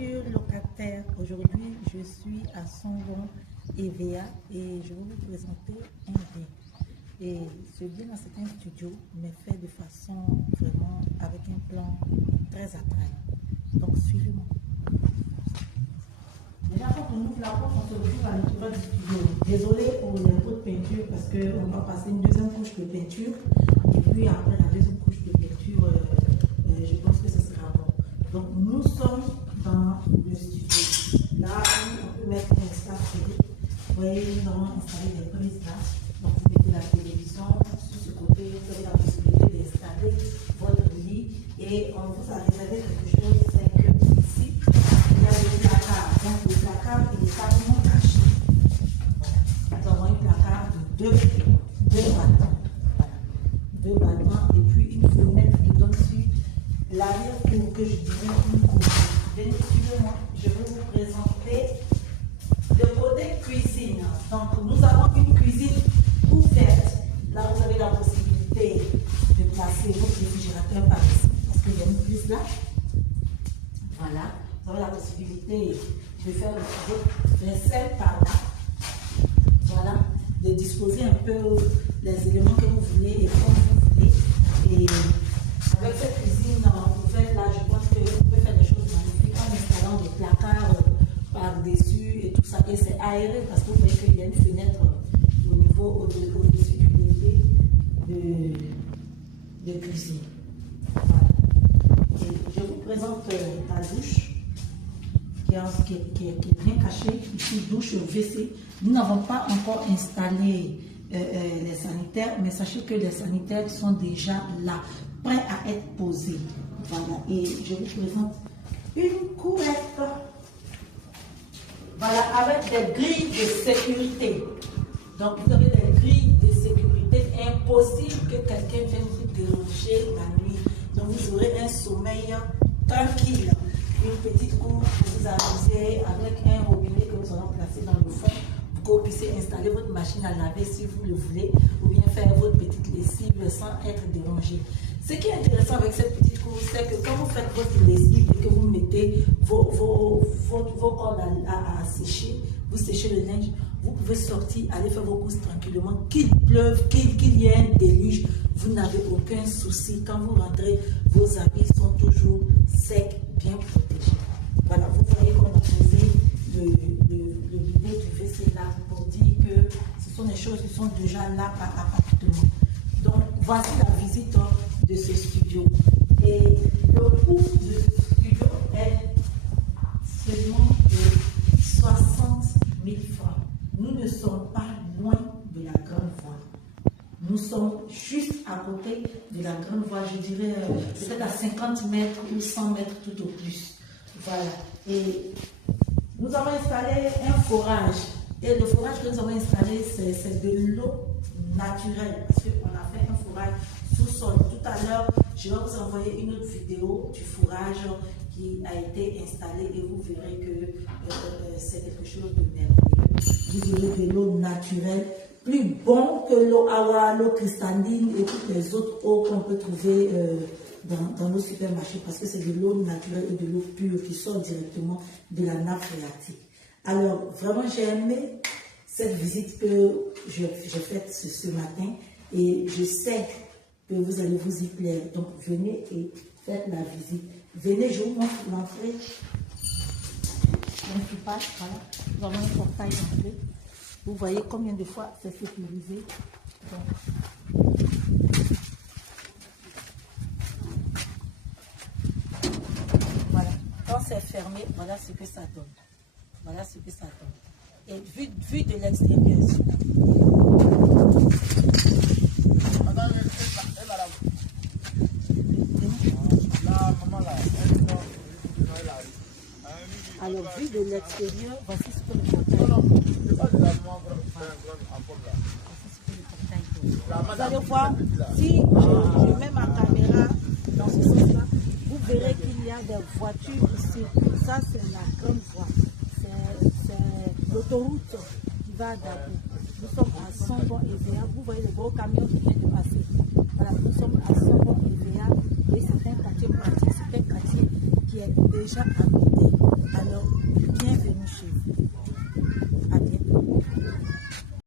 Futurs locataires, aujourd'hui je suis à Songon EVA et je vais vous présenter un bien. Et ce bien là c'est un studio mais fait de façon vraiment avec un plan très attrayant. Donc suivez-moi. Déjà quand on ouvre la porte, on se retrouve à l'intérieur du studio. Désolé pour les pots de peinture parce qu'on va passer une deuxième couche de peinture et puis après la deuxième couche de peinture, je pense que ce sera bon. Donc nous sommes dans le studio. Là, on peut mettre un espace télé. Vous voyez, nous avons installé des prises là. Donc vous mettez la télévision sur ce côté, vous avez la possibilité d'installer votre lit et on vous a réservé quelque chose, c'est que ici, il y a le placard. Donc le placard, il est carrément caché. Voilà. Nous avons un placard de deux battants. Voilà. Deux battants et puis une fenêtre qui donne sur l'arrière-cour que je dirais une cour. Venez, suivez-moi, je vais vous présenter le côté cuisine. Donc nous avons une cuisine ouverte. Là vous avez la possibilité de placer votre réfrigérateur par ici parce qu'il y a une prise là. Voilà, vous avez la possibilité de faire votre vaisselle par là. Voilà, de disposer un peu les éléments que vous voulez et comme vous voulez. Et avec cette cuisine ouverte là, je pense que vous pouvez faire des choses magnifiques en installant des placards par-dessus et tout ça. Et c'est aéré parce que vous voyez qu'il y a une fenêtre au niveau au-dessus du début de cuisine. Voilà. Et je vous présente la douche qui est bien cachée. Ici, douche WC. Nous n'avons pas encore installé les sanitaires, mais sachez que les sanitaires sont déjà là, prêts à être posés. Voilà. Et je vous présente une couette. Voilà, avec des grilles de sécurité. Donc, vous avez des grilles de sécurité. Impossible que quelqu'un vienne vous déranger la nuit. Donc, vous aurez un sommeil tranquille. Une petite cour que vous amusez avec un robinet que nous allons placer dans le fond pour que vous puissiez installer votre machine à laver si vous le voulez ou bien faire votre petite lessive sans être dérangé. Ce qui est intéressant avec cette petite cour, c'est que quand vous faites votre lessive et que vous mettez vos cordes à sécher, vous séchez le linge, vous pouvez sortir, aller faire vos courses tranquillement, qu'il pleuve, qu'il y ait un déluge, vous n'avez aucun souci. Quand vous rentrez, vos habits sont toujours secs, bien protégés. Voilà, vous voyez qu'on a posé le bidet du WC là pour dire que ce sont des choses qui sont déjà là par appartement. Donc, voici la visite de ce studio. Et le coût de ce studio est seulement de 60 000 francs. Nous ne sommes pas loin de la grande voie. Nous sommes juste à côté de la grande voie, je dirais peut-être à 50 mètres ou 100 mètres tout au plus. Voilà. Et nous avons installé un forage. Et le forage que nous avons installé, c'est de l'eau naturelle. Parce qu'on a fait un forage sous-sol. Tout à l'heure, je vais vous envoyer une autre vidéo du forage qui a été installé et vous verrez que c'est quelque chose de merveilleux. Vous aurez de l'eau naturelle, plus bon que l'eau Awa, l'eau cristalline et toutes les autres eaux qu'on peut trouver dans nos supermarchés parce que c'est de l'eau naturelle et de l'eau pure qui sort directement de la nappe phréatique. Alors, vraiment, j'ai aimé cette visite que j'ai faite ce matin et je sais que vous allez vous y plaire. Donc, venez et faites la visite. Venez, je vous montre l'entrée. Voilà. Nous avons un portail d'entrée. Vous voyez combien de fois c'est sécurisé. Donc, voilà. Quand c'est fermé, voilà ce que ça donne. Voilà ce que ça donne. Et vu de l'extérieur, alors, vu de l'extérieur, voici ce que le portail donne. Vous allez voir, si je mets ma caméra dans ce sens-là, vous verrez qu'il y a des voitures ici. Ça, c'est la grande voie. C'est l'autoroute qui va à Dabo. Nous sommes à Songon EVA. Vous voyez le gros camion qui vient de passer. Voilà, nous sommes à Songon EVA et c'est un quartier pratique, c'est un quartier qui est déjà habité. Alors,